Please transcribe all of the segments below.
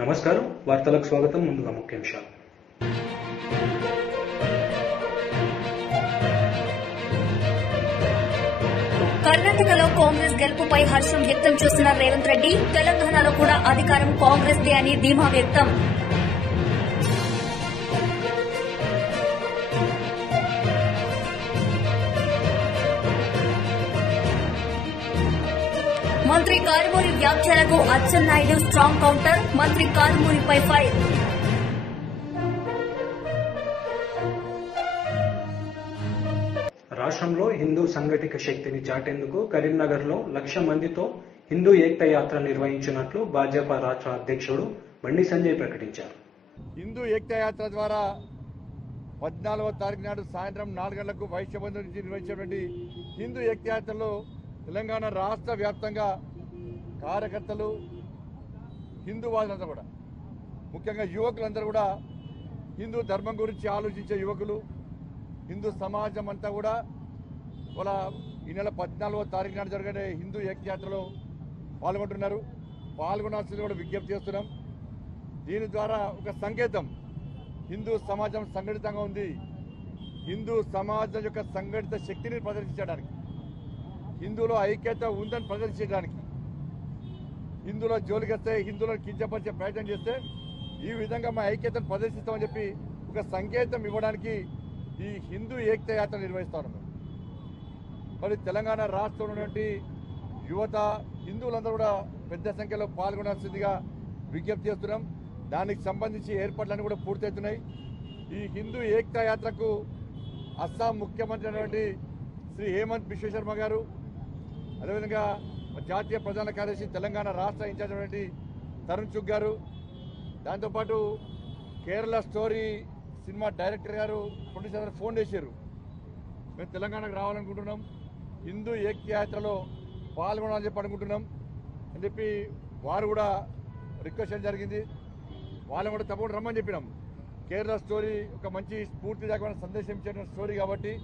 నమస్కారం వార్తలకు స్వాగతం. ముందుగా ముఖ్యాంశాలు. కర్ణాటకలో కాంగ్రెస్ గెలుపుపై హర్షం వ్యక్తం చేస్తున్న రేవంత్ రెడ్డి, తెలంగాణలో కూడా అధికారం కాంగ్రెస్ దే అని ధీమా వ్యక్తం. మంత్రి కారుమూరి వ్యాఖ్యలకు అచ్చెన్నాయుడు స్ట్రాంగ్ కౌంటర్. మంత్రి కారుమూరిపై ఫైర్. రాష్ట్రంలో హిందూ సంఘటిత శక్తిని చాటేందుకు కరీంనగర్లో 1,00,000 మందితో హిందూ ఏక్తా యాత్ర నిర్వహించినట్లు భాజపా రాష్ట్ర అధ్యక్షుడు బండి సంజయ్ ప్రకటించారు. హిందూ ఏక్తా యాత్ర ద్వారా 14వ తారీఖు నాడు సాయంత్రం 4 గంటలకు వైశ్యబంధు నుంచి నిర్వహించినటువంటి హిందూ ఏక్తా యాత్రలో తెలంగాణ రాష్ట్ర వ్యాప్తంగా కార్యకర్తలు, హిందూవాదులంతా కూడా, ముఖ్యంగా యువకులందరూ కూడా, హిందూ ధర్మం గురించి ఆలోచించే యువకులు, హిందూ సమాజం అంతా కూడా వాళ్ళ ఈ నెల 14వ తారీఖు నాడు జరిగే హిందూ ఏకయాత్రలో పాల్గొంటున్నారు. పాల్గొనాల్సింది కూడా విజ్ఞప్తి చేస్తున్నాం. దీని ద్వారా ఒక సంకేతం, హిందూ సమాజం సంఘటితంగా ఉంది, హిందూ సమాజం యొక్క సంఘటిత శక్తిని ప్రదర్శించడానికి, హిందువులో ఐక్యత ఉందని ప్రదర్శించడానికి, హిందువుల జోలికొస్తే హిందువులను కించపరిచే ప్రయత్నం చేస్తే ఈ విధంగా మా ఐక్యతను ప్రదర్శిస్తామని చెప్పి ఒక సంకేతం ఇవ్వడానికి ఈ హిందూ ఏకతా యాత్ర నిర్వహిస్తా ఉన్నాం. మరి తెలంగాణ రాష్ట్రంలో ఉన్నటువంటి యువత, హిందువులందరూ కూడా పెద్ద సంఖ్యలో పాల్గొనాల్సిందిగా విజ్ఞప్తి చేస్తున్నాం. దానికి సంబంధించి ఏర్పాట్లన్నీ కూడా పూర్తవుతున్నాయి. ఈ హిందూ ఏకతా యాత్రకు అస్సాం ముఖ్యమంత్రి అయినటువంటి శ్రీ హేమంత్ బిశ్వ శర్మ గారు, అదేవిధంగా జాతీయ ప్రధాన కార్యదర్శి తెలంగాణ రాష్ట్ర ఇన్ఛార్జ్ అయినటువంటి తరుణ్ చుగ్ గారు, దాంతోపాటు కేరళ స్టోరీ సినిమా డైరెక్టర్ గారు, ప్రొడ్యూసర్ గారు ఫోన్ చేశారు, మేము తెలంగాణకు రావాలనుకుంటున్నాం, హిందూ ఏకతా యాత్రలో పాల్గొనాలని చెప్పి అనుకుంటున్నాం అని చెప్పి వారు కూడా రిక్వెస్ట్ చేయడం జరిగింది. వాళ్ళని కూడా తప్పకుండా రమ్మని చెప్పినాం. కేరళ స్టోరీ ఒక మంచి స్ఫూర్తిదాయకమైన సందేశం ఇచ్చే స్టోరీ కాబట్టి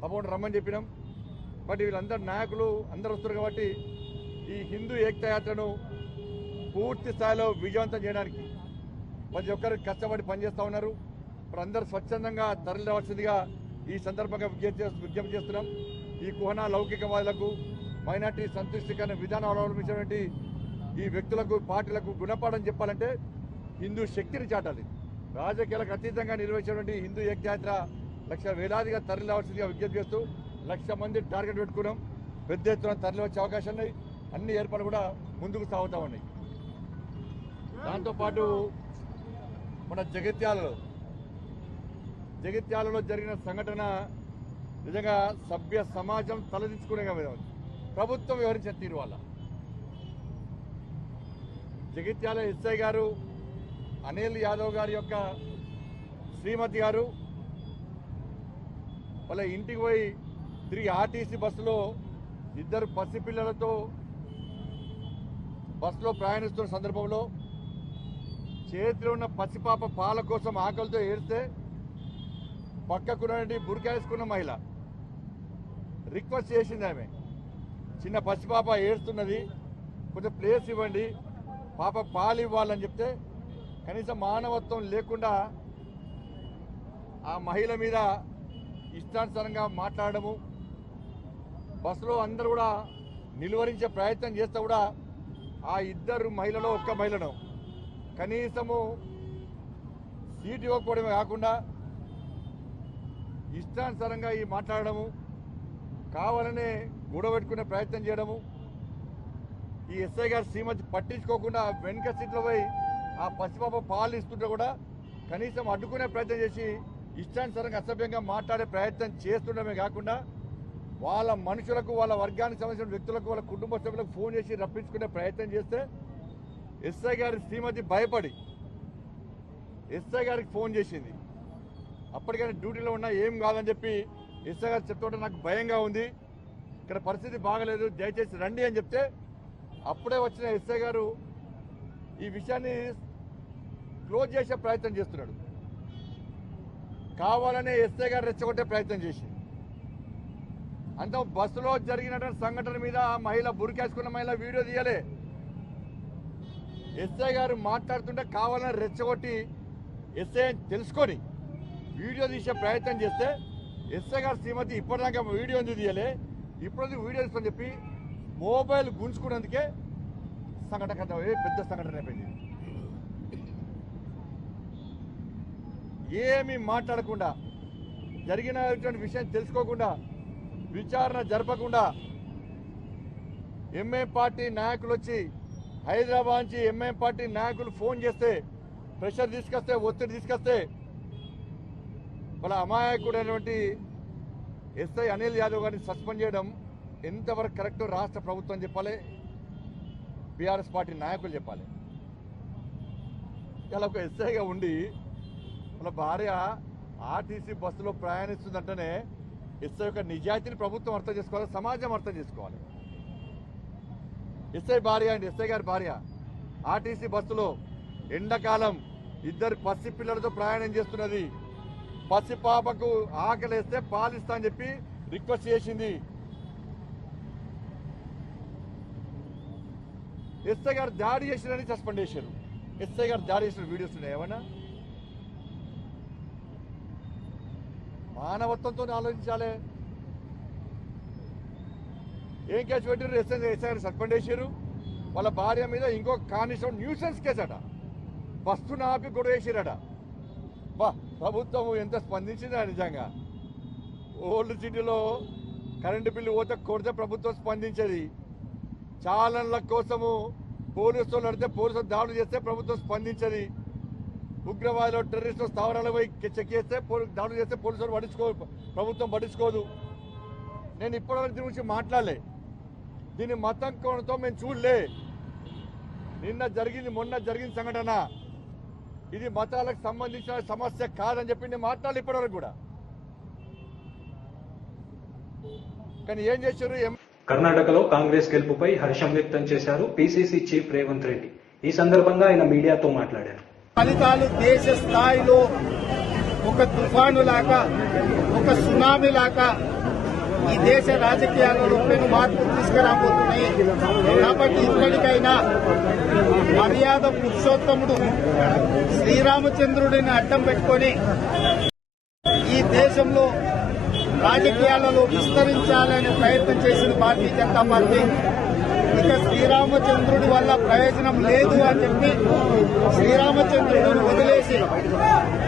తప్పకుండా రమ్మని చెప్పినాం. బట్ వీళ్ళందరూ నాయకులు అందరూ వస్తారు కాబట్టి ఈ హిందూ ఏకతా యాత్రను పూర్తి స్థాయిలో విజయవంతం చేయడానికి ప్రతి ఒక్కరు కష్టపడి పనిచేస్తూ ఉన్నారు. ఇప్పుడు అందరూ స్వచ్ఛందంగా తరలి రావాల్సిందిగా ఈ సందర్భంగా విజ్ఞప్తి చేస్తున్నాం. ఈ కుహనా లౌకికవాదులకు, మైనార్టీ సంతుష్టికరణ విధానం అవలంబించినటువంటి ఈ వ్యక్తులకు, పార్టీలకు గుణపాఠం చెప్పాలంటే హిందూ శక్తిని చాటాలి. రాజకీయాలకు అతీతంగా నిర్వహించినటువంటి హిందూ ఏకతా యాత్ర వేలాదిగా తరలి రావాల్సిందిగా విజ్ఞప్తి చేస్తూ 1,00,000 మంది టార్గెట్ పెట్టుకున్నాం. పెద్ద ఎత్తున తరలి వచ్చే అవకాశాలు ఉన్నాయి. అన్ని ఏర్పాట్లు కూడా ముందుకు సాగుతూ ఉన్నాయి. దాంతోపాటు మన జగిత్యాలలో జరిగిన సంఘటన నిజంగా సభ్య సమాజం తలదించుకునే విధంగా ప్రభుత్వం వ్యవహరించిన తీరు వల్ల జగిత్యాల ఎస్ఐ గారు అనిల్ యాదవ్ గారి యొక్క శ్రీమతి గారు వాళ్ళ ఇంటికి పోయి తిరిగి ఆర్టీసీ బస్సులో 2 పసిపిల్లలతో బస్సులో ప్రయాణిస్తున్న సందర్భంలో చేతిలో ఉన్న పసిపాప పాల కోసం ఆకలితో ఏడిస్తే పక్కకున్నటువంటి బుర్కా వేసుకున్న మహిళ రిక్వెస్ట్ చేసింది. ఆమె చిన్న పసిపాప ఏడుస్తున్నది, కొంచెం ప్లేస్ ఇవ్వండి, పాప పాలు ఇవ్వాలని చెప్తే కనీసం మానవత్వం లేకుండా ఆ మహిళ మీద ఇష్టానుసారంగా మాట్లాడము, బస్సులో అందరూ కూడా నిలువరించే ప్రయత్నం చేస్తే కూడా ఆ 2 మహిళలో ఒక్క మహిళను కనీసము సీటు ఇవ్వకపోవడమే కాకుండా ఇష్టానుసారంగా ఈ మాట్లాడము, కావాలనే గొడవ పెట్టుకునే ప్రయత్నం చేయడము, ఈ ఎస్ఐ గారి శ్రీమతి పట్టించుకోకుండా వెనుక సీట్లో పోయి ఆ పసిపాప పాలు ఇస్తుంటే కూడా కనీసం అడ్డుకునే ప్రయత్నం చేసి ఇష్టానుసారంగా అసభ్యంగా మాట్లాడే ప్రయత్నం చేస్తుండమే కాకుండా వాళ్ళ మనుషులకు, వాళ్ళ వర్గానికి సంబంధించిన వ్యక్తులకు, వాళ్ళ కుటుంబ సభ్యులకు ఫోన్ చేసి రప్పించుకునే ప్రయత్నం చేస్తే ఎస్ఐ గారి శ్రీమతి భయపడి ఎస్ఐ గారికి ఫోన్ చేసింది. అప్పటికైనా డ్యూటీలో ఉన్నా ఏం కాదని చెప్పి ఎస్ఐ గారు చెప్తుంటే నాకు భయంగా ఉంది, ఇక్కడ పరిస్థితి బాగలేదు, దయచేసి రండి అని చెప్తే అప్పుడే వచ్చిన ఎస్ఐ గారు ఈ విషయాన్ని క్లోజ్ చేసే ప్రయత్నం చేస్తున్నాడు. కావాలనే ఎస్ఐ గారు రెచ్చగొట్టే ప్రయత్నం చేసి అంత బస్సులో జరిగినటువంటి సంఘటన మీద మహిళ బురికేసుకున్న మహిళ వీడియో తీయలే, ఎస్ఐ గారు మాట్లాడుతుంటే కావాలని రెచ్చగొట్టి ఎస్ఐ తెలుసుకొని వీడియో తీసే ప్రయత్నం చేస్తే ఎస్ఐ గారు శ్రీమతి ఇప్పటిదాకా వీడియో ఎందుకు తీయలే, ఇప్పుడు వీడియో తీసుకోని చెప్పి మొబైల్ గుంజుకున్నందుకే సంఘటన పెద్ద సంఘటన అయిపోయింది. ఏమీ మాట్లాడకుండా, జరిగినటువంటి విషయం తెలుసుకోకుండా, విచారణ జరపకుండా ఎంఐఎం పార్టీ నాయకులు వచ్చి హైదరాబాద్ నుంచి ఎంఐఎం పార్టీ నాయకులు ఫోన్ చేస్తే, ప్రెషర్ తీసుకొస్తే, ఒత్తిడి తీసుకొస్తే వాళ్ళ అమాయకుడైనటువంటి ఎస్ఐ అనిల్ యాదవ్ గారిని సస్పెండ్ చేయడం ఎంతవరకు కరెక్టో రాష్ట్ర ప్రభుత్వం చెప్పాలి, బీఆర్ఎస్ పార్టీ నాయకులు చెప్పాలి. ఇలా ఒక ఎస్ఐగా ఉండి వాళ్ళ భార్య ఆర్టీసీ బస్సులో ప్రయాణిస్తుందంటేనే ఎస్ఐ యొక్క నిజాయితీని ప్రభుత్వం అర్థం చేసుకోవాలి, సమాజం అర్థం చేసుకోవాలి. ఎస్ఐ భార్య అండి, ఎస్ఐ గారి భార్య ఆర్టీసీ బస్సులో ఎండాకాలం 2 పసి పిల్లలతో ప్రయాణం చేస్తున్నది. పసిపాపకు ఆకలేస్తే పాలిస్తా అని చెప్పి రిక్వెస్ట్ చేసింది. ఎస్ఐ గారు దాడి చేసిరని సస్పెండ్ చేశారు. ఎస్ఐ గారు దాడి చేసిన వీడియోస్ ఉన్నాయి ఏమన్నా? మానవత్వంతో ఆలోచించాలి. ఏం కేసు పెట్టారు? ఎస్ఐ గారు సస్పెండ్ చేశారు. వాళ్ళ భార్య మీద ఇంకో కానిస్టేబుల్ న్యూసెన్స్ కేసు అట, బస్సు ఆపి గొడవ వేసారట. బా, ప్రభుత్వం ఎంత స్పందించిందా నిజంగా. ఓల్డ్ సిటీలో కరెంటు బిల్లు కొడితే ప్రభుత్వం స్పందించేది. చాలన్ల కోసము పోలీసులు నడితే పోలీసులు దాడులు చేస్తే ప్రభుత్వం స్పందించేది. ఉగ్రవాదులు టెర్రరిస్టులు స్థావరాలు పోయి చెక్ చేస్తే దాడులు చేస్తే పోలీసులు ప్రభుత్వం పట్టించుకోదు. నేను ఇప్పటివరకు దీని గురించి మాట్లాడలే. దీన్ని మతం కోణంతో మేము చూడలే. మొన్న జరిగిన సంఘటన ఇది మతాలకు సంబంధించిన సమస్య కాదని చెప్పి నేను మాట్లాడలే ఇప్పటివరకు కూడా. కానీ ఏం చేశారు? కర్ణాటకలో కాంగ్రెస్ గెలుపుపై హర్షం వ్యక్తం చేశారు పిసిసి చీఫ్ రేవంత్ రెడ్డి. ఈ సందర్భంగా ఆయన మీడియాతో మాట్లాడారు. ఫలితాలు దేశ స్థాయిలో ఒక తుఫాను లాగా, ఒక సునామీ లాగా ఈ దేశ రాజకీయాలలో పెను మార్పులు తీసుకురాబోతున్నాయి. కాబట్టి ఇప్పటికైనా మర్యాద పురుషోత్తముడు శ్రీరామచంద్రుడిని అడ్డం పెట్టుకొని ఈ దేశంలో రాజకీయాలలో విస్తరించాలని ప్రయత్నం చేసిన భారతీయ జనతా పార్టీ ఇక శ్రీరామచంద్రుడి వల్ల ప్రయోజనం లేదు అని చెప్పి శ్రీరామచంద్రుడిని వదిలేసి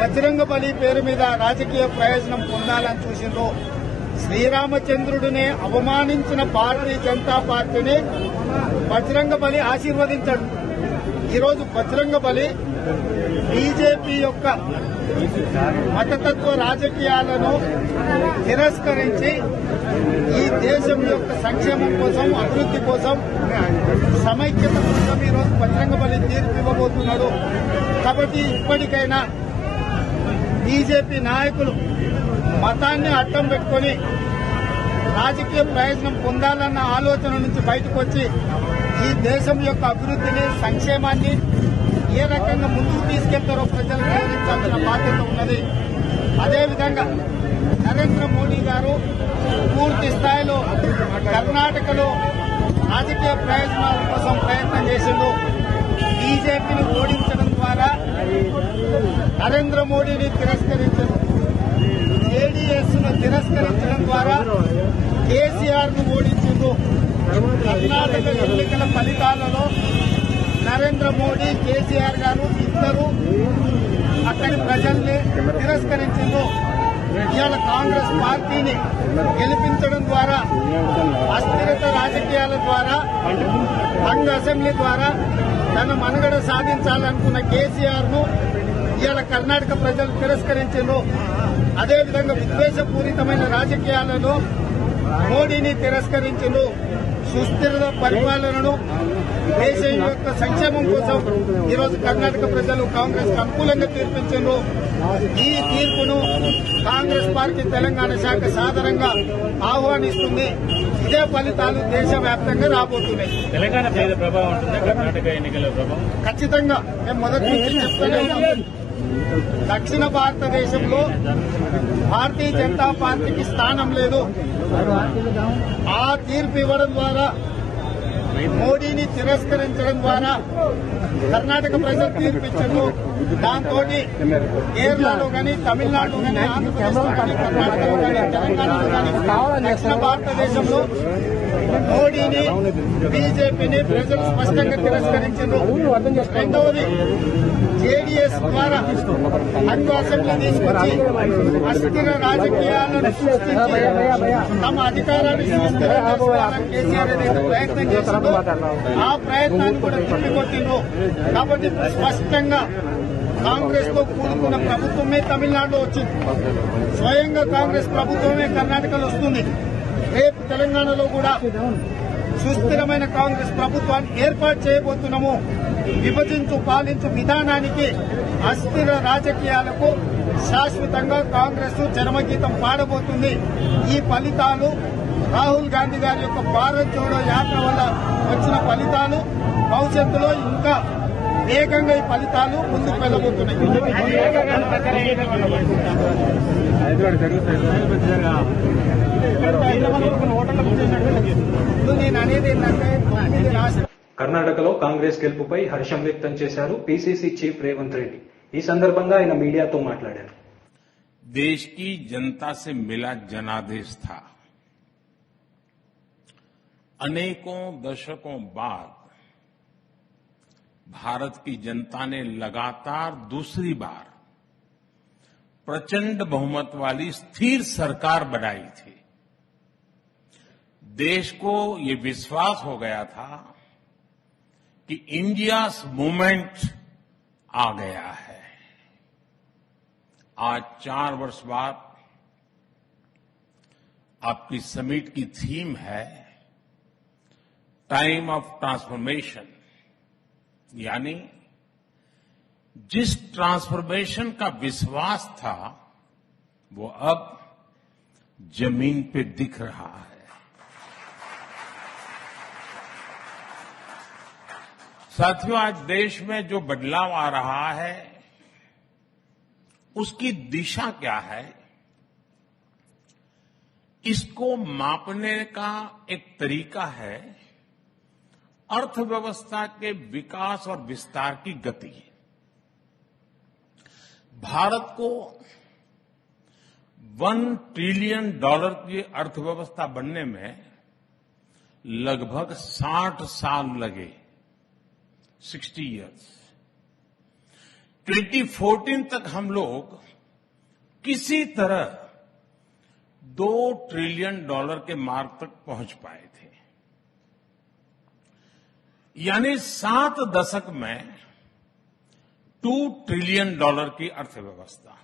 బజరంగ బలి పేరు మీద రాజకీయ ప్రయోజనం పొందాలని చూసిండ్రు. శ్రీరామచంద్రుడిని అవమానించిన భారతీయ జనతా పార్టీని బజరంగ బలి ఆశీర్వదించాడు. ఈరోజు బజరంగ బలి బీజేపీ యొక్క మతతత్వ రాజకీయాలను తిరస్కరించి ఈ దేశం యొక్క సంక్షేమం కోసం, అభివృద్ది కోసం, సమైక్యత కోసం ఈరోజు బజరంగ బలి తీర్పు ఇవ్వబోతున్నాడు. కాబట్టి ఇప్పటికైనా బీజేపీ నాయకులు మతాన్ని అడ్డం పెట్టుకుని రాజకీయ ప్రయోజనం పొందాలన్న ఆలోచన నుంచి బయటకు వచ్చి ఈ దేశం యొక్క అభివృద్దిని, సంక్షేమాన్ని ఏ రకంగా ముందుకు తీసుకెళ్తారో ప్రజలు వివరించాల్సిన బాధ్యత ఉన్నది. అదేవిధంగా నరేంద్ర మోడీ గారు పూర్తి స్థాయిలో కర్ణాటకలో రాజకీయ ప్రయోజనాల కోసం ప్రయత్నం చేసిండు. బీజేపీని ఓడించడం ద్వారా నరేంద్ర మోడీని తిరస్కరించారు. జేడీఎస్ ను తిరస్కరించడం ద్వారా కేసీఆర్ ను ఓడించిండ్రు. కర్ణాటక ఎన్నికల ఫలితాలలో నరేంద్ర మోడీ, కేసీఆర్ గారు ఇద్దరు అక్కడి ప్రజల్ని తిరస్కరించిండ్రు. ఇవాళ కాంగ్రెస్ పార్టీని గెలిపించడం ద్వారా, అస్థిరత రాజకీయాల ద్వారా, భంగ అసెంబ్లీ ద్వారా తన మనుగడ సాధించాలనుకున్న కేసీఆర్ ను ఇవాళ కర్ణాటక ప్రజలు తిరస్కరించారు. అదేవిధంగా విద్వేషపూరితమైన రాజకీయాలను మోడీని తిరస్కరించారు. సుస్థిర పరిపాలనను, దేశం యొక్క సంక్షేమం కోసం ఈరోజు కర్ణాటక ప్రజలు కాంగ్రెస్ కు అనుకూలంగా తీర్పిచ్చారు. ఈ తీర్పును కాంగ్రెస్ పార్టీ తెలంగాణ శాఖ సాదరంగా ఆహ్వానిస్తుంది. ఇదే ఫలితాలు దేశవ్యాప్తంగా రాబోతున్నాయి. తెలంగాణ మీద ప్రభావం ఉంటుందా? కర్ణాటక ఎన్నికల ప్రభావం ఖచ్చితంగా మేము మొదటి నుంచి చెప్తూనే ఉన్నాం. దక్షిణ భారతదేశంలో భారతీయ జనతా పార్టీకి స్థానం లేదు. ఆ తీర్పు ఇవ్వడం ద్వారా మోడీని తిరస్కరించడం ద్వారా కర్ణాటక ప్రజలు తీర్పిచ్చారు. దాంతో కేరళలో కానీ, తమిళనాడులో కానీ, ఆంధ్రప్రదేశ్లో కానీ, కర్ణాటకలో కానీ, తెలంగాణలో కానీ, దక్షిణ భారతదేశంలో మోడీని, బీజేపీని ప్రజలు స్పష్టంగా తిరస్కరించారు. రెండవది, జేడీఎస్ ద్వారా అన్ని అసెంబ్లీ తీసుకొచ్చి అస్థిర రాజకీయాలను సృష్టించి తమ అధికారాన్ని సుస్థిరం చేసుకోవాలని కేసీఆర్ ఏదైతే ప్రయత్నం చేసిందో ఆ ప్రయత్నాన్ని కూడా తిప్పికొట్టిండ్రు. కాబట్టి ఇప్పుడు స్పష్టంగా కాంగ్రెస్ తో కూడుకున్న ప్రభుత్వమే తమిళనాడులో వచ్చింది. స్వయంగా కాంగ్రెస్ ప్రభుత్వమే కర్ణాటకలో వస్తుంది. రేపు తెలంగాణలో కూడా సుస్థిరమైన కాంగ్రెస్ ప్రభుత్వాన్ని ఏర్పాటు చేయబోతున్నాము. విభజించు పాలించు విధానానికి, అస్థిర రాజకీయాలకు శాశ్వతంగా కాంగ్రెస్ చరమగీతం పాడబోతుంది. ఈ ఫలితాలు రాహుల్ గాంధీ గారి యొక్క భారత్ జోడో యాత్ర వల్ల వచ్చిన ఫలితాలు భవిష్యత్తులో ఇంకా వేగంగా ఈ ఫలితాలు ముందుకు వెళ్ళబోతున్నాయి. నేను అనేది ఏంటంటే 9 రాష్ట్రాలు కర్ణాటకలో కాంగ్రెస్ గెలుపుపై హర్షం వ్యక్తం చేశారు పీసీసీ చీఫ్ రేవంత్ రెడ్డి. ఈ సందర్భంగా ఆయన మీడియాతో మాట్లాడారు. देश की जनता से मिला जनादेश था। अनेकों दशकों बाद भारत की जनता ने लगातार दूसरी बार प्रचंड बहुमत वाली स्थिर सरकार बनाई थी। देश को ये विश्वास हो गया था कि इंडियाज मूवमेंट आ गया है। आज 4 वर्ष बाद आपकी समिट की थीम है टाइम ऑफ ट्रांसफॉर्मेशन, यानी जिस ट्रांसफॉर्मेशन का विश्वास था वो अब जमीन पे दिख रहा है। साथियों, आज देश में जो बदलाव आ रहा है उसकी दिशा क्या है, इसको मापने का एक तरीका है अर्थव्यवस्था के विकास और विस्तार की गति। भारत को $1 ट्रिलियन की अर्थव्यवस्था बनने में लगभग 60 साल लगे, 60 years। 2014 तक हम लोग किसी तरह $2 ट्रिलियन के मार्क तक पहुंच पाए थे, यानी 7 दशक में $2 ट्रिलियन की अर्थव्यवस्था।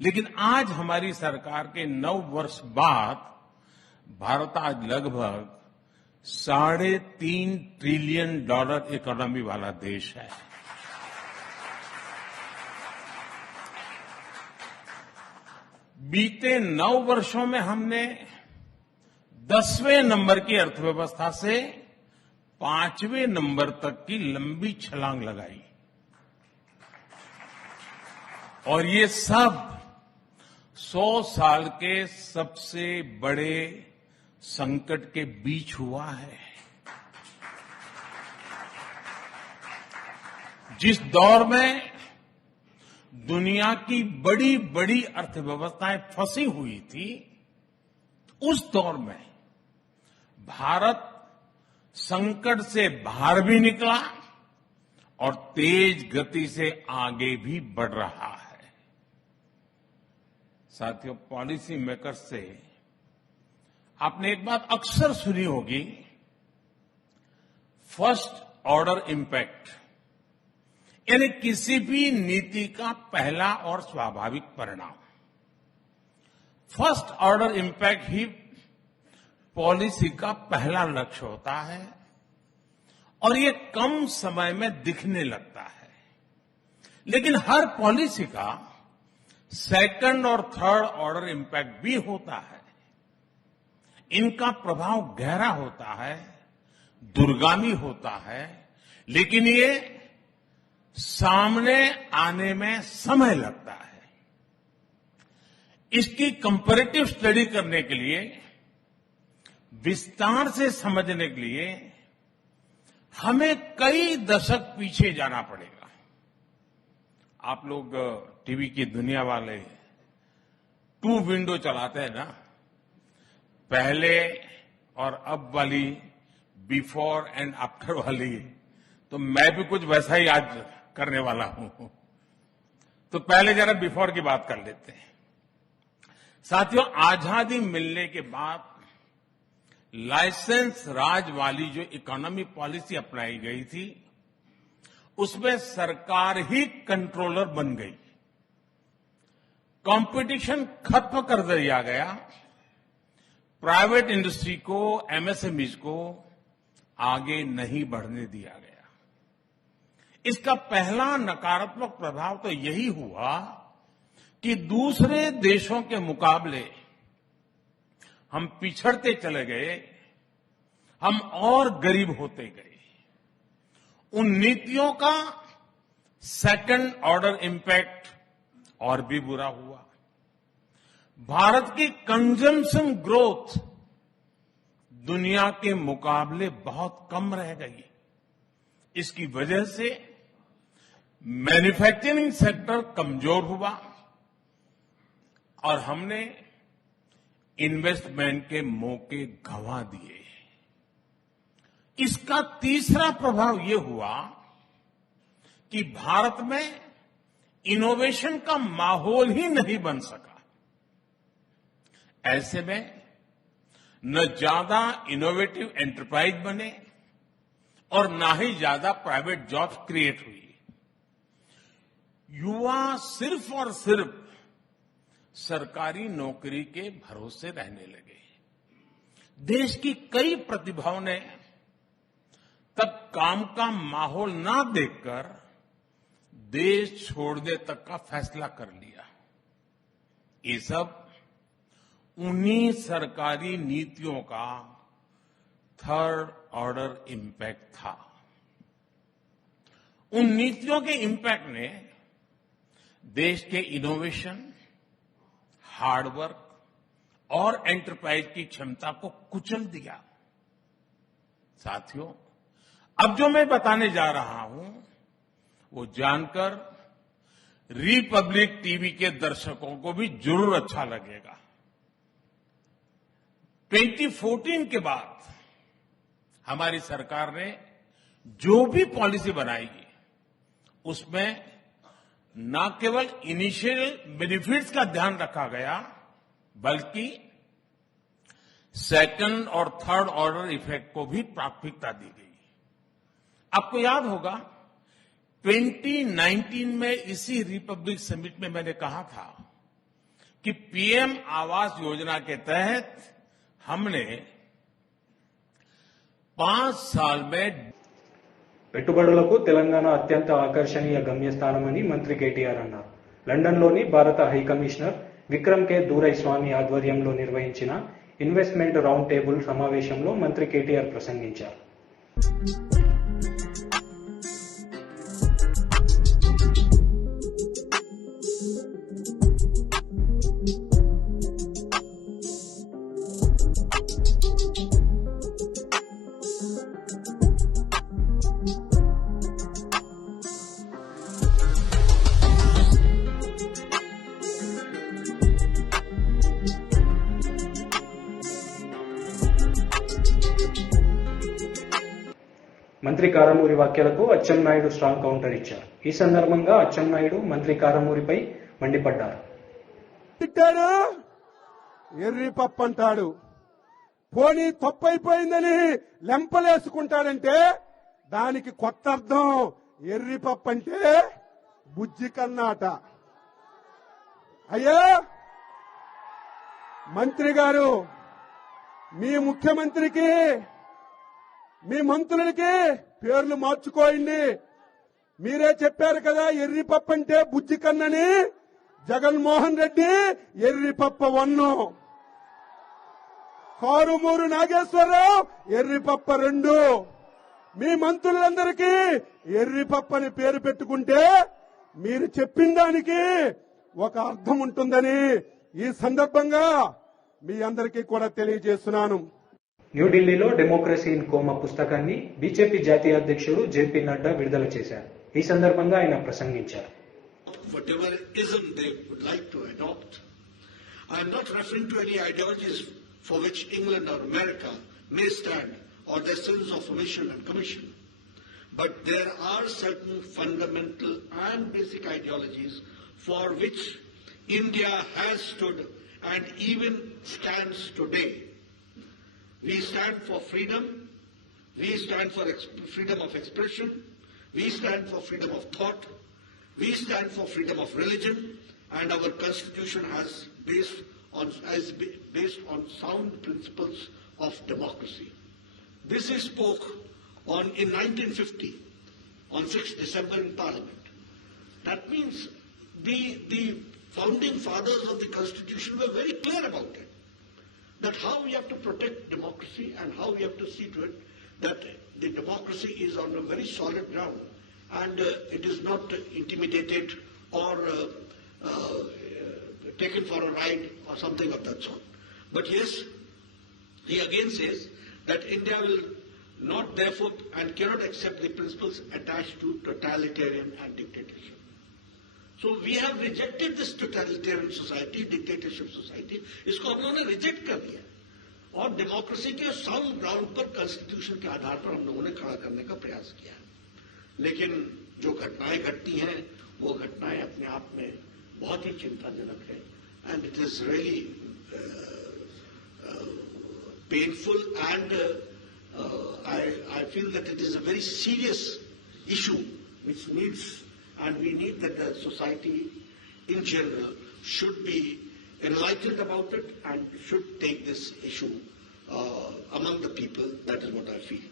लेकिन आज हमारी सरकार के 9 वर्ष बाद भारत आज लगभग $3.5 ट्रिलियन इकोनॉमी वाला देश है। बीते 9 वर्षों में हमने 10वें नंबर की अर्थव्यवस्था से 5वें नंबर तक की लंबी छलांग लगाई, और ये सब 100 साल के सबसे बड़े संकट के बीच हुआ है। जिस दौर में दुनिया की बड़ी बड़ी अर्थव्यवस्थाएं फंसी हुई थी, उस दौर में भारत संकट से बाहर भी निकला और तेज गति से आगे भी बढ़ रहा है। साथियों, पॉलिसी मेकर्स से आपने एक बात अक्सर सुनी होगी, फर्स्ट ऑर्डर इंपैक्ट, यानी किसी भी नीति का पहला और स्वाभाविक परिणाम। फर्स्ट ऑर्डर इंपैक्ट ही पॉलिसी का पहला लक्ष्य होता है, और ये कम समय में दिखने लगता है। लेकिन हर पॉलिसी का सेकंड और थर्ड ऑर्डर इंपैक्ट भी होता है। इनका प्रभाव गहरा होता है, दूरगामी होता है, लेकिन ये सामने आने में समय लगता है। इसकी कंपैरेटिव स्टडी करने के लिए, विस्तार से समझने के लिए हमें कई दशक पीछे जाना पड़ेगा। आप लोग टीवी की दुनिया वाले 2 विंडो चलाते हैं ना, पहले और अब वाली, बिफोर एंड आफ्टर वाली, तो मैं भी कुछ वैसा ही आज करने वाला हूं। तो पहले जरा बिफोर की बात कर लेते हैं। साथियों, आजादी मिलने के बाद लाइसेंस राज वाली जो इकोनॉमी पॉलिसी अपनाई गई थी, उसमें सरकार ही कंट्रोलर बन गई। कंपटीशन खत्म कर दिया गया। प्राइवेट इंडस्ट्री को, एमएसएमईज को आगे नहीं बढ़ने दिया गया। इसका पहला नकारात्मक प्रभाव तो यही हुआ कि दूसरे देशों के मुकाबले हम पिछड़ते चले गए, हम और गरीब होते गए। उन नीतियों का सेकंड ऑर्डर इंपैक्ट और भी बुरा हुआ। भारत की कंजम्पशन ग्रोथ दुनिया के मुकाबले बहुत कम रह गई। इसकी वजह से मैन्युफैक्चरिंग सेक्टर कमजोर हुआ और हमने इन्वेस्टमेंट के मौके गंवा दिए। इसका तीसरा प्रभाव यह हुआ कि भारत में इनोवेशन का माहौल ही नहीं बन सका। ऐसे में न ज्यादा इनोवेटिव एंटरप्राइज बने और न ही ज्यादा प्राइवेट जॉब्स क्रिएट हुई। युवा सिर्फ और सिर्फ सरकारी नौकरी के भरोसे रहने लगे। देश की कई प्रतिभाओं ने तब काम का माहौल ना देखकर देश छोड़ने तक का फैसला कर लिया। ये सब उन्हीं सरकारी नीतियों का थर्ड ऑर्डर इंपैक्ट था। उन नीतियों के इंपैक्ट ने देश के इनोवेशन, हार्डवर्क और एंटरप्राइज की क्षमता को कुचल दिया। साथियों, अब जो मैं बताने जा रहा हूं वो जानकर रिपब्लिक टीवी के दर्शकों को भी जरूर अच्छा लगेगा। 2014 के बाद हमारी सरकार ने जो भी पॉलिसी बनाई उसमें न केवल इनिशियल बेनिफिट्स का ध्यान रखा गया, बल्कि सेकंड और थर्ड ऑर्डर इफेक्ट को भी प्राथमिकता दी गई। आपको याद होगा 2019 में इसी रिपब्लिक समिट में मैंने कहा था कि पीएम आवास योजना के तहत हमने 5 साल में పెట్టుబడులకు తెలంగాణ అత్యంత ఆకర్షణీయ గమ్యస్థానమని మంత్రి కేటీఆర్ అన్నారు. లండన్లోని భారత హైకమిషనర్ విక్రమ్ కే దూరైస్వామి ఆధ్వర్యంలో నిర్వహించిన ఇన్వెస్ట్మెంట్ రౌండ్ టేబుల్ సమావేశంలో మంత్రి కేటీఆర్ ప్రసంగించారు. మంత్రి కారమూరి వ్యాఖ్యలకు అచ్చెన్నాయుడు స్ట్రాంగ్ కౌంటర్ ఇచ్చారు. ఈ సందర్భంగా అచ్చెన్నాయుడు మంత్రి కారమూరిపై మండిపడ్డారు. తిట్టాడు, ఎర్రి పప్పు అంటాడు, పోనీ తప్పైపోయిందని లెంపలేసుకుంటాడంటే దానికి కొత్త అర్థం. ఎర్రి పప్పు అంటే బుజ్జి కన్నాట. అయ్యా మంత్రి గారు, మీ ముఖ్యమంత్రికి మీ మంత్రులకి పేర్లు మార్చుకోండి. మీరే చెప్పారు కదా ఎర్రిపప్పు అంటే బుజ్జి కన్నని. జగన్మోహన్ రెడ్డి ఎర్రిపప్పు 1, కారుమూరు నాగేశ్వరరావు ఎర్రిపప్పు 2. మీ మంత్రులందరికీ ఎర్రిపప్పు అని పేరు పెట్టుకుంటే మీరు చెప్పిన దానికి ఒక అర్థం ఉంటుందని ఈ సందర్భంగా మీ అందరికీ కూడా తెలియజేస్తున్నాను. న్యూఢిల్లీలో డెమోక్రసీ ఇన్ కోమా పుస్తకాన్ని బీజేపీ జాతీయ అధ్యక్షుడు జేపీ నడ్డా విడుదల చేశారు. ఈ సందర్భంగా ఆయన ప్రసంగించారు. Whatever ism they would like to adopt. I am not referring to any ideologies for which England or America may stand or their sins of omission and commission. But there are certain fundamental and basic ideologies for which India has stood and even stands today. We stand for freedom, we stand for freedom of expression, we stand for freedom of thought, we stand for freedom of religion, and our constitution is based on sound principles of democracy. This is spoke on in 1950 on 6th December in Parliament. That means the founding fathers of the constitution were very clear about it, that how we have to protect democracy and how we have to see to it that the democracy is on a very solid ground and it is not intimidated or taken for a ride or something of that sort. But yes, he again says that India will not therefore and cannot accept the principles attached to totalitarian and dictatorship. So we have rejected this totalitarian society, dictatorship society. इसको हम लोगों ने reject कर दिया और democracy के sound ground पर constitution के आधार पर हम लोगों ने खड़ा करने का प्रयास किया है. लेकिन जो घटनाएं घटती हैं वो घटनाएं अपने आप में बहुत ही चिंताजनक है and it is really painful and I feel that it is a very serious issue which needs, and we need that the society in general should be enlightened about it and should take this issue among the people. That is what I feel.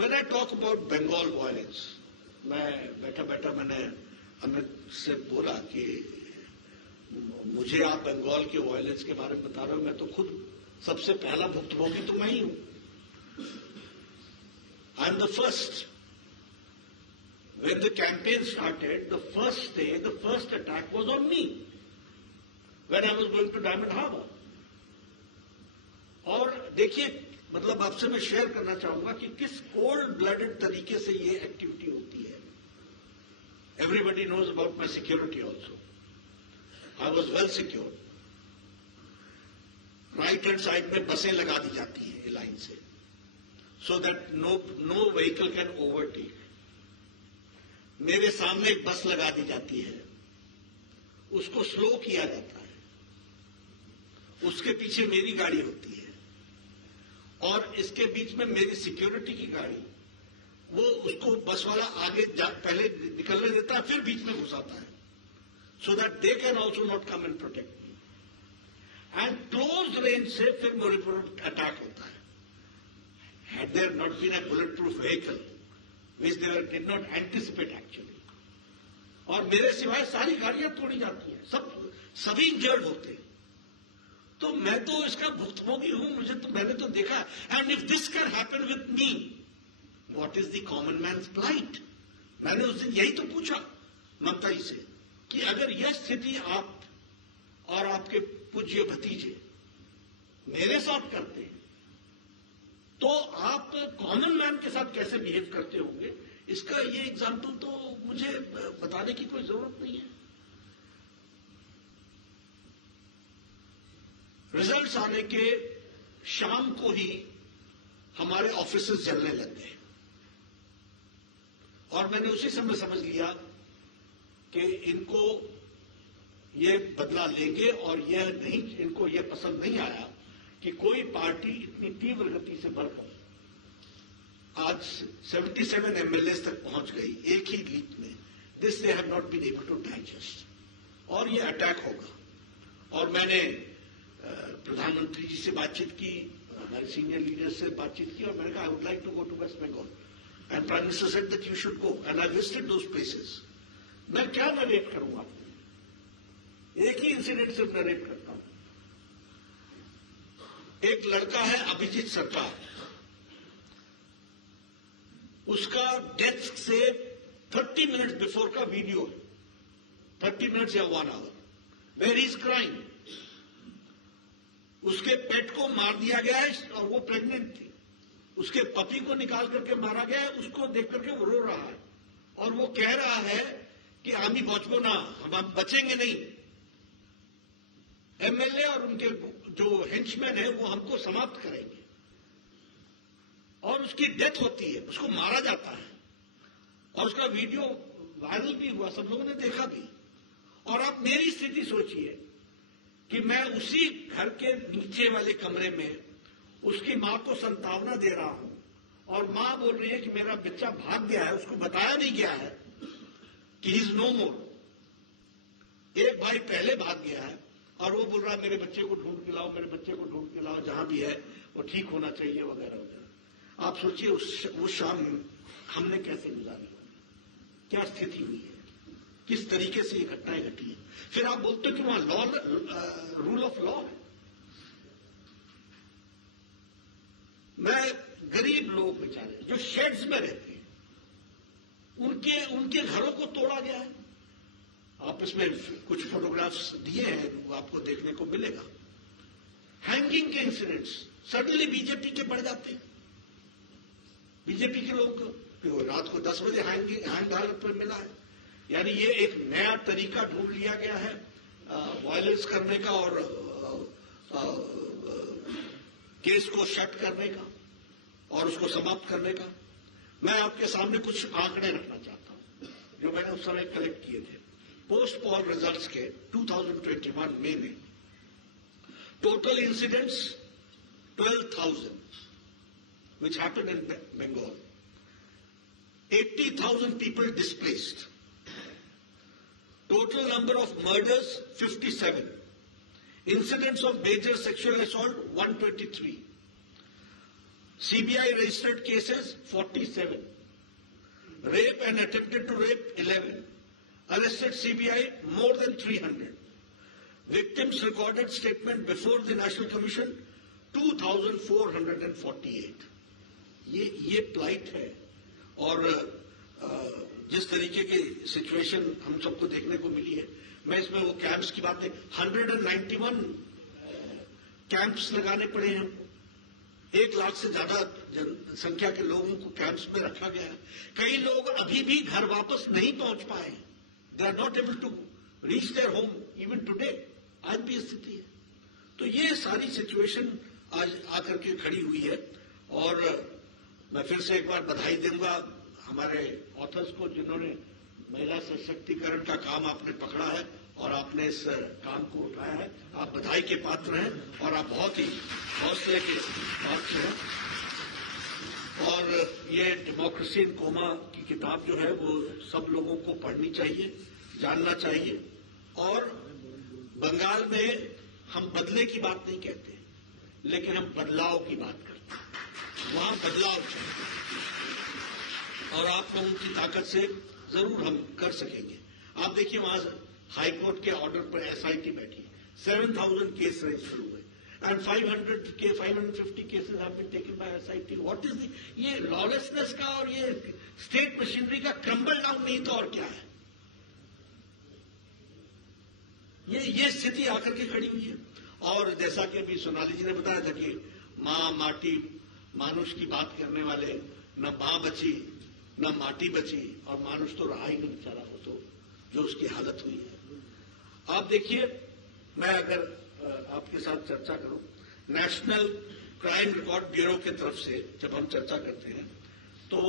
When I talk about Bengal violence, मैं बैठा मैंने अमित से बोला कि मुझे आप बंगाल के violence के बारे में बता रहे हो, मैं तो खुद सबसे पहला भुक्तभोगी तो मैं ही हूं. I am the first. When the campaign started, the first day, the first attack was on me when I was going to Diamond Harbour. और देखिए, मतलब आपसे मैं शेयर करना चाहूंगा कि किस कोल्ड ब्लडेड तरीके से ये एक्टिविटी होती है. Everybody knows about my security also. I was well secured. Right hand side में बसें लगा दी जाती हैं लाइन से, so that no vehicle can overtake. मेरे सामने एक बस लगा दी जाती है, उसको स्लो किया जाता है, उसके पीछे मेरी गाड़ी होती है और इसके बीच में मेरी सिक्योरिटी की गाड़ी, वो उसको बस वाला आगे पहले निकलने देता है, फिर बीच में घुसाता है, so that they can also not come and protect me. And close range से फिर मेरे पर अटैक होता है. Had there not been a bulletproof vehicle, which they did not anticipate actually, और मेरे सिवाय सारी गाड़ियां तोड़ी जाती हैं, सभी इंजर्ड होते हैं, तो मैं तो इसका भुक्तभोगी हूं. मैंने तो देखा. And if this can happen with me, what is the common man's plight. मैंने उस दिन यही तो पूछा ममता जी से कि अगर यह स्थिति आप और आपके पूज्य भतीजे मेरे साथ करते हैं तो आप कॉमन मैन के साथ कैसे बिहेव करते होंगे. इसका ये एग्जाम्पल तो मुझे बताने की कोई जरूरत नहीं है. रिजल्ट्स आने के शाम को ही हमारे ऑफिसेस जलने लग गए और मैंने उसी समय समझ लिया कि इनको ये बदला लेंगे और यह नहीं, इनको यह पसंद नहीं आया कि कोई पार्टी इतनी तीव्र गति से बढ़कर आज 77 एमएलए तक पहुंच गई एक ही लीग में. This they have not been able to digest और ये अटैक होगा. और मैंने प्रधानमंत्री जी से बातचीत की, हमारे सीनियर लीडर्स से बातचीत की और मैंने कहा I would like to go to West Bengal and prime minister said that you should go and I visited those places. मैं क्या नरेट करूंगा, एक ही इंसिडेंट सिर्फ नरेट करता हूं. एक लड़का है अभिजीत सरकार, उसका डेथ से 30 मिनट्स बिफोर का वीडियो, 30 मिनट्स या 1 hour, where he is crying. उसके पेट को मार दिया गया है और वो प्रेग्नेंट थी। उसके पति को निकाल करके मारा गया है, उसको देख करके वो रो रहा है और वो कह रहा है कि हामी बचबो ना, हम बचेंगे नहीं। एमएलए और उनके जो हेंचमैन है वो हमको समाप्त करेंगे। और उसकी डेथ होती है, उसको मारा जाता है और उसका वीडियो वायरल भी हुआ, सब लोगों ने देखा भी। और आप मेरी स्थिति सोचिए कि मैं उसी घर के नीचे वाले कमरे में उसकी मां को संतावना दे रहा हूं और मां बोल रही है कि मेरा बच्चा भाग गया है, उसको बताया नहीं गया है कि ही इज नो मोर। एक भाई पहले भाग गया है और वो बोल रहा है मेरे बच्चे को ढूंढ के लाओ, मेरे बच्चे को ढूंढ के लाओ, जहां भी है वो ठीक होना चाहिए वगैरह वगैरह। आप सोचिए उस शाम हमने कैसे गुजारी, क्या स्थिति हुई है, किस तरीके से ये घटनाएं घटी है। फिर आप बोलते हो कि वहां लॉ, रूल ऑफ लॉ है। मैं गरीब लोग बेचारे जो शेड्स में रहते हैं उनके घरों को तोड़ा गया है। आप इसमें कुछ फोटोग्राफ्स दिए हैं, वो आपको देखने को मिलेगा। हैंगिंग के इंसिडेंट्स सडनली बीजेपी के बढ़ जाते हैं। बीजेपी के लोग रात को 10 बजे हैंग हालत पर मिला है। यानी ये एक नया तरीका ढूंढ लिया गया है वायलेंस करने का और केस को शट करने का और उसको समाप्त करने का। मैं आपके सामने कुछ आंकड़े रखना चाहता हूं जो मैंने उस समय कलेक्ट किए थे। पोस्ट पोल रिजल्ट्स के 2021 मई में total incidents 12,000 which happened in Bengal. 80,000 people displaced. Total number of murders 57. Incidents of major sexual assault 123. CBI registered cases 47. Rape and attempted to rape 11. Arrested CBI more than 300. Victims recorded statement before the National Commission 2,448. ये plight है। और जिस तरीके की situation हम सबको देखने को मिली है, मैं इसमें वो कैंप्स की बात है, 191 कैंप्स लगाने पड़े हैं। 1 लाख से ज्यादा जनसंख्या के लोगों को कैंप्स में रखा गया है। कई लोग अभी भी घर वापस नहीं पहुंच पाए, they are not able to reach there home even today. आज भी स्थिति है। तो ये सारी सिचुएशन आज आकर के खड़ी हुई है। और मैं फिर से एक बार बधाई दूंगा हमारे ऑथर्स को जिन्होंने महिला सशक्तिकरण का काम आपने पकड़ा है और आपने इस काम को उठाया है। आप बधाई के पात्र हैं और आप बहुत ही हौसले के पात्र हैं। और ये डेमोक्रेसी इन कोमा की किताब जो है वो सब लोगों को पढ़नी चाहिए, जानना चाहिए। और बंगाल में हम बदले की बात नहीं कहते, लेकिन हम बदलाव की बात करते हैं। वहां बदलाव चाहिए और आप लोगों की ताकत से जरूर हम कर सकेंगे। आप देखिए वहां हाईकोर्ट के ऑर्डर पर एसआईटी बैठी, 7,000 केस रजिस्टर हुए and 550 cases have been taken by SIT. What is ये लॉलेसनेस का और ये स्टेट मशीनरी का क्रम्बल डाउन नहीं तो और क्या है। ये स्थिति आकर के खड़ी हुई है। और जैसा कि अभी सोनाली जी ने बताया था कि मां माटी मानुष की बात करने वाले, न मां बची न माटी बची और मानुष तो रहा ही नहीं बेचारा, हो तो जो उसकी हालत हुई है। आप देखिए, मैं अगर आपके साथ चर्चा करूं, नेशनल क्राइम रिकॉर्ड ब्यूरो की तरफ से जब हम चर्चा करते हैं तो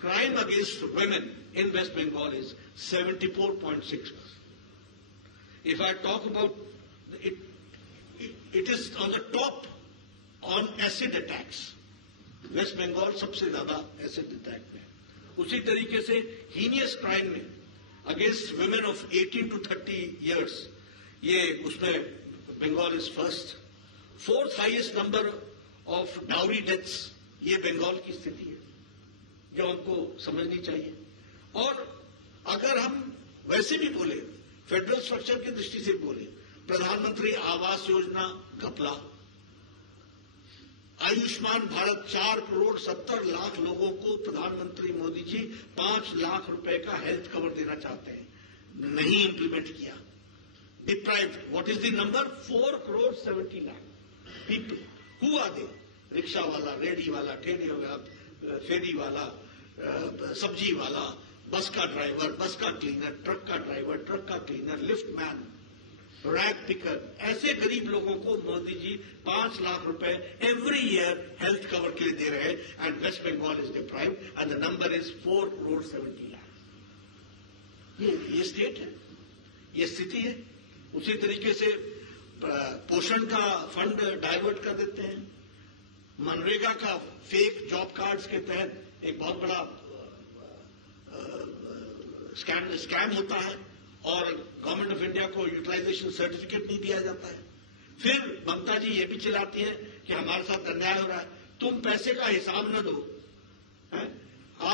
crime against women in West Bengal is 74.6%. If I talk about it is on the top on acid attacks. West Bengal सबसे ज्यादा एसिड अटैक में। उसी तरीके से हीनियस क्राइम में against women of 18 to 30 years, ये उसमें Bengal is first. 4th highest number of dowry deaths, ये बंगाल की स्थिति है जो हमको समझनी चाहिए। और अगर हम वैसे भी बोले, फेडरल स्ट्रक्चर की दृष्टि से बोले, प्रधानमंत्री आवास योजना घपला, आयुष्मान भारत 4,70,00,000 लोगों को प्रधानमंत्री मोदी जी 5 लाख रुपए का हेल्थ कवर देना चाहते हैं, नहीं इंप्लीमेंट किया। Deprived, what is the number? 4,70,00,000। people. Who are they? Rickshaw वाला, रेडी वाला, ठेले वाला, फेरी वाला, सब्जी वाला, बस का ड्राइवर, बस का क्लीनर, ट्रक का ड्राइवर, ट्रक का cleaner, lift man, rack picker, ऐसे गरीब लोगों को मोदी जी 5 लाख रुपए एवरी ईयर हेल्थ कवर के लिए दे रहे हैं. And West Bengal is deprived and the number is 4,70 lakh. ये स्टेट है, ये स्थिति है. उसी तरीके से पोषण का फंड डाइवर्ट कर देते हैं. मनरेगा का फेक जॉब कार्ड्स के तहत एक बहुत बड़ा स्कैम होता है और गवर्नमेंट ऑफ इंडिया को यूटिलाइजेशन सर्टिफिकेट नहीं दिया जाता है. फिर ममता जी ये भी चिल्लाती है कि हमारे साथ अन्याय हो रहा है. तुम पैसे का हिसाब न दो,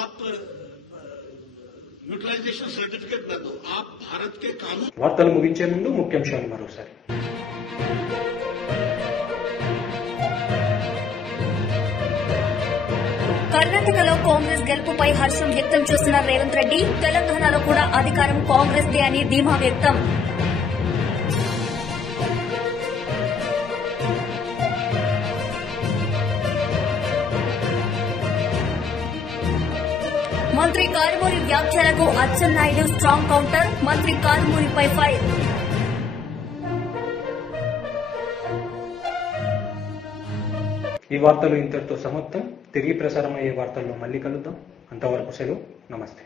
आप యూటిలైజేషన్ సర్టిఫికేట్ నదు ఆప్ భారత్ కే కానూన్. వార్తలు ముగించే ముందు ముఖ్యాంశాలు మరోసారి. కర్ణాటకలో కాంగ్రెస్ గెలుపుపై హర్షం వ్యక్తం చేస్తున్న రేవంత్ రెడ్డి, తెలంగాణలో కూడా అధికారం కాంగ్రెస్ దే అని ధీమా వ్యక్తం. మంత్రి కారుమూరి వ్యాఖ్యలకు అచ్చెన్నాయుడు స్ట్రాంగ్ కౌంటర్, మంత్రి కారుమూరిపై ఫైర్. ఈ వార్తలు ఇంతటితో సమాప్తం. తిరిగి ప్రసారమయ్యే వార్తల్లో మళ్ళీ కలుద్దాం. అంతవరకు సెలవు. నమస్తే.